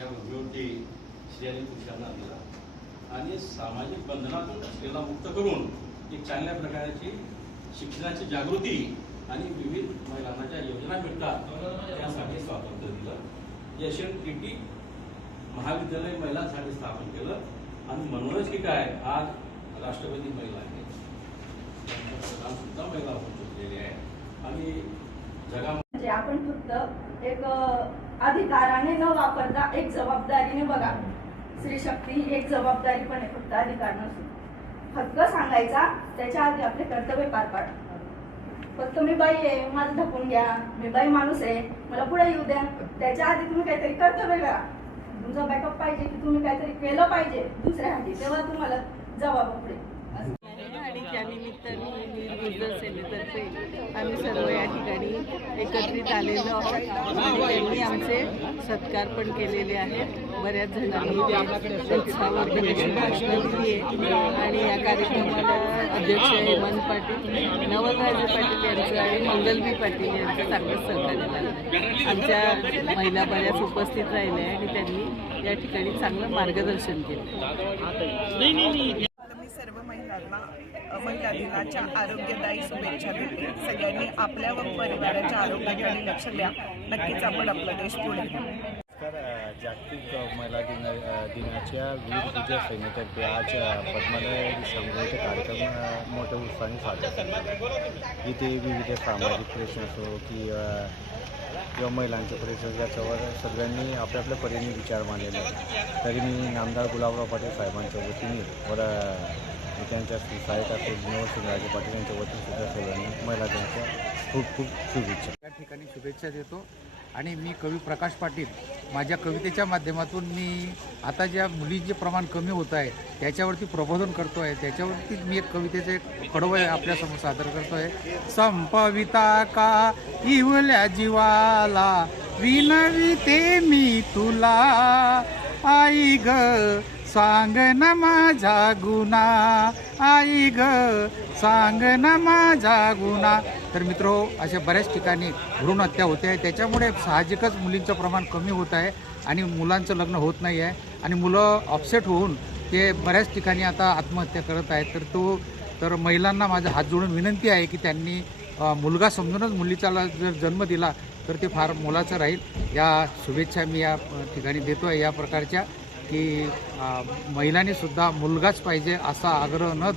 या भूमीवरती स्त्रियांनी पुरुषांना दिला आणि सामाजिक बंधनातून स्त्रीला मुक्त करून एक चांगल्या प्रकारची शिक्षणाची जागृती आणि विविध महिलांना ज्या योजना मिळतात त्यासाठी स्वातंत्र्य दिलं. यशवंतपीठी महाविद्यालय महिलांसाठी स्थापन केलं आणि म्हणूनच की काय आज राष्ट्रपती महिला आहेत, सुद्धा महिला होऊन चुकलेली आहे आणि जगामध्ये आपण फक्त एक अधिकाराने न वापरता एक जबाबदारीने बघा. स्त्री शक्ती ही एक जबाबदारी पण आहे, फक्त अधिकार नसून. हक्क सांगायचा, त्याच्या आधी आपले कर्तव्य पार पाडा. फक्त मी बाई आहे, माझं ढकून घ्या, मी बाई माणूस आहे, मला पुढे येऊ द्या, त्याच्या आधी तुम्ही काहीतरी कर्तव्य करा. तुमचा बॅकअप पाहिजे की तुम्ही काहीतरी केलं पाहिजे दुसऱ्या हाती, तेव्हा तुम्हाला जबाब पुढे. आणि त्यानिमित्ताने मी गुजर सेनेतर्फे आम्ही सर्व या ठिकाणी एकत्रित आलेलो आहोत आणि त्यांनी आमचे सत्कार पण केलेले आहेत. बऱ्याच जणांनी उत्साहवर्धक भाषणं दिली आहे आणि या कार्यक्रमाला अध्यक्ष हेमंत पाटील, नवलराजे पाटील यांचं आणि मंगलबी पाटील यांचं चांगलं सहकार्य झालं. आमच्या महिला बऱ्याच उपस्थित राहिल्या आणि त्यांनी या ठिकाणी चांगलं मार्गदर्शन केलं. सर्व महिलांना महिला दिनाच्या आरोग्यदायी शुभेच्छा देते. सगळ्यांनी आपल्या व परिवाराच्या आरोग्याकडे लक्ष द्या. नक्कीच आपण आपला देश पुढे नेऊ. जागतिक महिला दिनाच्या विविध पूजा सैन्यातर्फे आज पद्मालय संघाचे कार्यक्रम मोठ्या उत्साहाने साजरे करतात. इथे विविध सामाजिक प्रश्न असो किंवा महिलांचे प्रश्न याच्यावर सगळ्यांनी आपल्या आपल्या परीने विचार मांडलेले आहेत. तरी मी नामदार गुलाबराव पाटील साहेबांच्या वतीने व त्यांच्या सहाय्यता नवलराजे पाटील यांच्या वतीने सुद्धा सगळ्यांनी महिला दिनाच्या खूप खूप शुभेच्छा. या ठिकाणी शुभेच्छा देतो. आणि मी कवी प्रकाश पाटील माझ्या कवितेच्या माध्यमातून मी आता ज्या मुलींचे प्रमाण कमी होत आहे त्याच्यावरती प्रबोधन करतो आहे. त्याच्यावरतीच मी एक कवितेचे कडवं आपल्यासमोर सादर करतो आहे. संपविता का इवल्या जीवाला विनविते मी तुला, आई ग सांग न माझा गुना, आई ग सांग न माझा गुना. तर मित्रो, अशा बऱ्याच ठिकाणी भ्रूण हत्या होते आहे. त्याच्यामुळे साहजिकच मुलींचं प्रमाण कमी होत आहे आणि मुलांचं लग्न होत नाही आहे आणि मुलं अपसेट होऊन ते बऱ्याच ठिकाणी आता आत्महत्या करत आहेत. तर महिलांना माझा हात जोडून विनंती आहे की त्यांनी मुलगा समजूनच मुलीचा जर जन्म दिला तर ते फार मोलाचं राहील. या शुभेच्छा मी या ठिकाणी देतो आहे या प्रकारच्या की महिलांनी सुद्धा मुलगाच पाहिजे असा आग्रह न